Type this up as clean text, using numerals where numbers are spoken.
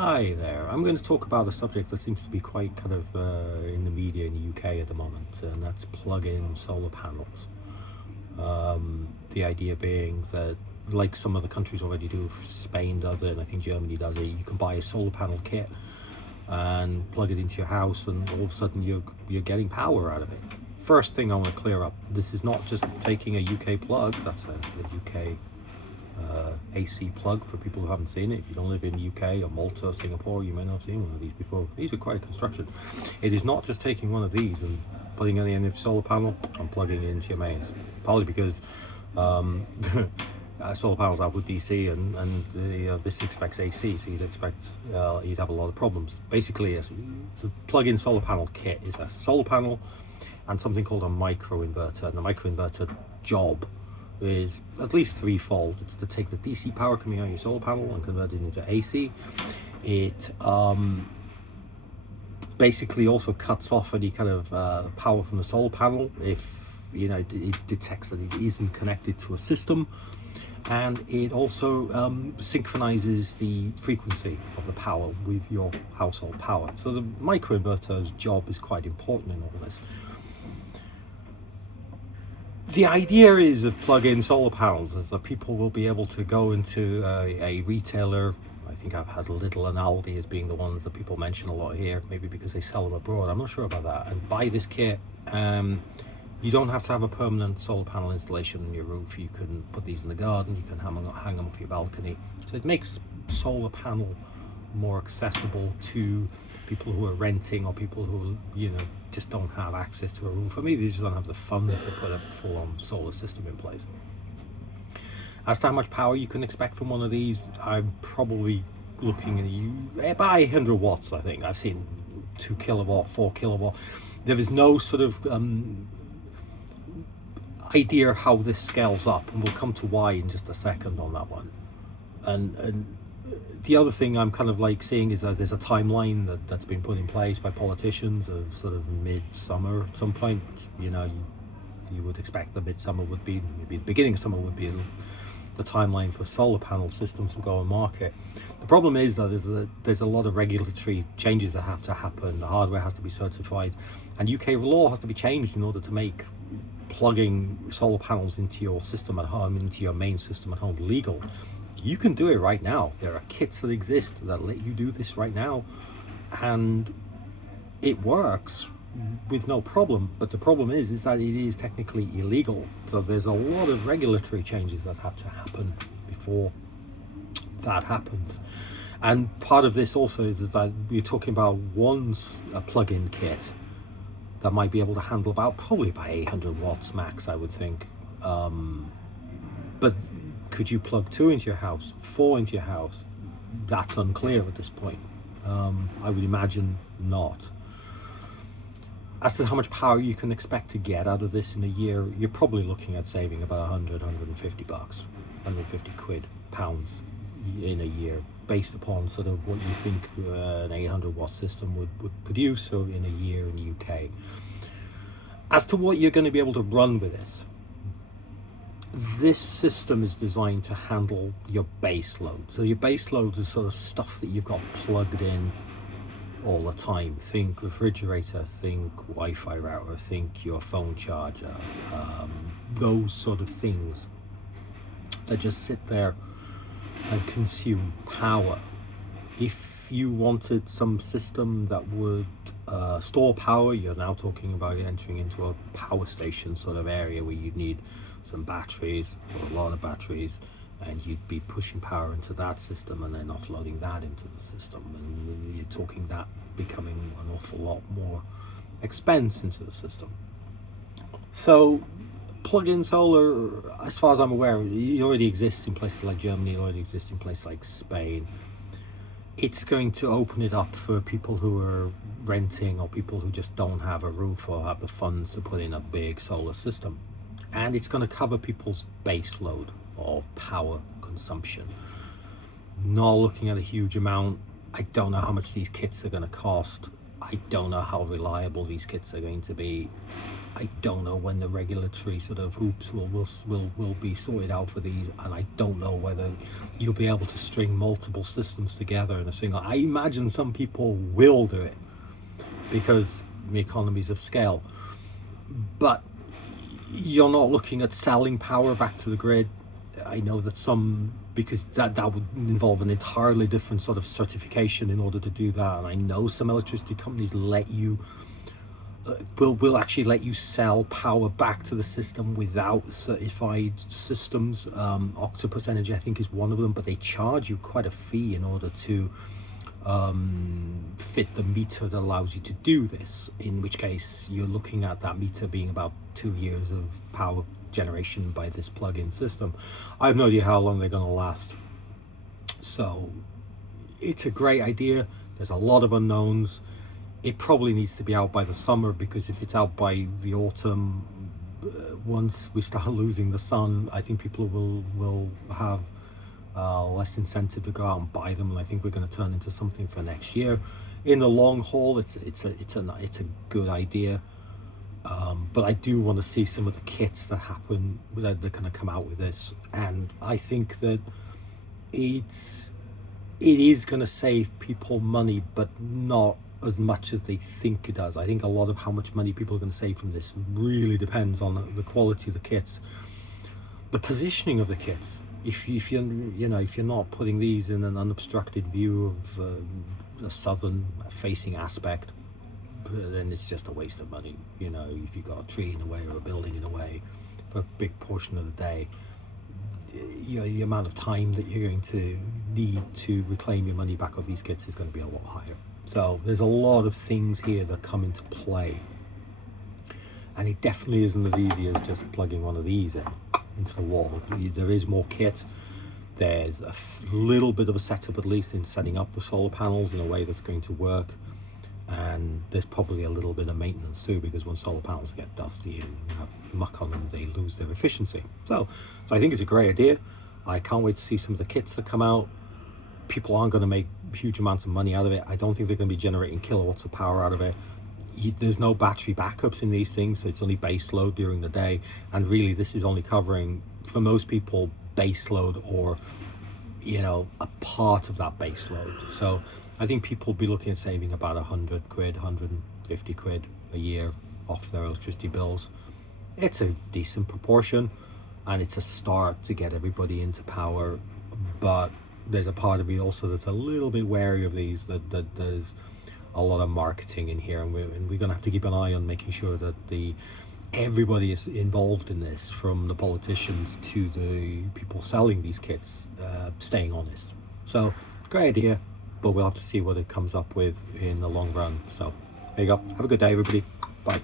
Hi there. I'm going to talk about a subject that seems to be quite kind of in the media in the UK at the moment, and that's plug-in solar panels. The idea being that, like some other countries already do, Spain does it, and I think Germany does it, you can buy a solar panel kit and plug it into your house, and all of a sudden you're getting power out of it. First thing I want to clear up, this is not just taking a UK plug, that's a UK AC plug for people who haven't seen it. If you don't live in UK or Malta or Singapore, you may not have seen one of these before. These are quite construction. It is not just taking one of these and putting it on the end of your solar panel and plugging it into your mains. Partly because solar panels out with DC and this expects AC, so you'd expect you'd have a lot of problems. Basically, the plug-in solar panel kit is a solar panel and something called a microinverter. And the microinverter job is at least threefold. It's to take the DC power coming out of your solar panel and convert it into AC. It basically also cuts off any kind of power from the solar panel if it detects that it isn't connected to a system, and it also synchronizes the frequency of the power with your household power. So the microinverter's job is quite important in all this. The idea is of plug-in solar panels is that people will be able to go into a retailer. I think I've had Lidl and Aldi as being the ones that people mention a lot here, maybe because they sell them abroad, I'm not sure about that, and buy this kit. You don't have to have a permanent solar panel installation on your roof. You can put these in the garden, you can hang them off your balcony. So it makes solar panel more accessible to people who are renting or people who just don't have access to a roof, or maybe they just don't have the funds to put a full-on solar system in place. As to how much power you can expect from one of these, I'm probably looking at about 800 watts. I think I've seen 2 kilowatt, 4 kilowatt. There is no sort of idea how this scales up, and we'll come to why in just a second on that one. And the other thing I'm kind of like seeing is that there's a timeline that's been put in place by politicians of sort of mid-summer at some point. You would expect that mid-summer would be, maybe the beginning of summer would be the timeline for solar panel systems to go on market. The problem is that there's a lot of regulatory changes that have to happen. The hardware has to be certified, and UK law has to be changed in order to make plugging solar panels into your system at home, into your main system at home, legal. You can do it right now. There are kits that exist that let you do this right now, and it works with no problem. But the problem is that it is technically illegal. So there's a lot of regulatory changes that have to happen before that happens. And part of this also is that we're talking about a plug-in kit that might be able to handle probably about 800 watts max, I would think. But could you plug 2 into your house, 4 into your house? That's unclear at this point. I would imagine not. As to how much power you can expect to get out of this in a year, you're probably looking at saving about 150 bucks, 150 quid, pounds in a year, based upon sort of what you think an 800 watt system would produce, so in a year in the UK. As to what you're going to be able to run with this system is designed to handle your base load. So your base load is sort of stuff that you've got plugged in all the time. Think refrigerator, think Wi-Fi router, think your phone charger, those sort of things that just sit there and consume power. If you wanted some system that would store power, you're now talking about entering into a power station sort of area where you'd need some batteries, or a lot of batteries, and you'd be pushing power into that system and then offloading that into the system, and you're talking that becoming an awful lot more expense into the system. So plug-in solar, as far as I'm aware, it already exists in places like Germany, it already exists in places like Spain. It's going to open it up for people who are renting or people who just don't have a roof or have the funds to put in a big solar system. And it's going to cover people's base load of power consumption. Not looking at a huge amount. I don't know how much these kits are going to cost. I don't know how reliable these kits are going to be. I don't know when the regulatory sort of hoops will be sorted out for these, and I don't know whether you'll be able to string multiple systems together in a single. I imagine some people will do it because the economies of scale, but you're not looking at selling power back to the grid. I know that some, because that would involve an entirely different sort of certification in order to do that, and I know some electricity companies let you will actually let you sell power back to the system without certified systems. Octopus Energy, I think, is one of them, but they charge you quite a fee in order to fit the meter that allows you to do this, in which case you're looking at that meter being about 2 years of power generation by this plug-in system. I have no idea how long they're going to last. So it's a great idea. There's a lot of unknowns. It probably needs to be out by the summer, because if it's out by the autumn, once we start losing the sun, I think people will have less incentive to go out and buy them, and I think we're going to turn into something for next year. In the long haul, it's a good idea, but I do want to see some of the kits that happen that they're going to come out with this, and I think that it is going to save people money, but not as much as they think it does. I think a lot of how much money people are going to save from this really depends on the quality of the kits, the positioning of the kits. If you're not putting these in an unobstructed view of a southern facing aspect, then it's just a waste of money. If you've got a tree in the way or a building in the way for a big portion of the day, the amount of time that you're going to need to reclaim your money back of these kits is going to be a lot higher. So there's a lot of things here that come into play, and it definitely isn't as easy as just plugging one of these into the wall. There is more kit. There's a little bit of a setup, at least in setting up the solar panels in a way that's going to work, and there's probably a little bit of maintenance too, because when solar panels get dusty and have muck on them, they lose their efficiency. So I think it's a great idea. I can't wait to see some of the kits that come out. People aren't going to make huge amounts of money out of it. I don't think they're going to be generating kilowatts of power out of it. There's no battery backups in these things, so it's only base load during the day, and really this is only covering, for most people, base load or a part of that base load. So I think people will be looking at saving about 100 quid, 150 quid a year off their electricity bills. It's a decent proportion, and it's a start to get everybody into power, but there's a part of me also that's a little bit wary of these, that there's a lot of marketing in here, and we're going to have to keep an eye on making sure that everybody is involved in this, from the politicians to the people selling these kits, staying honest. So great idea, but we'll have to see what it comes up with in the long run. So there you go. Have a good day, everybody. Bye.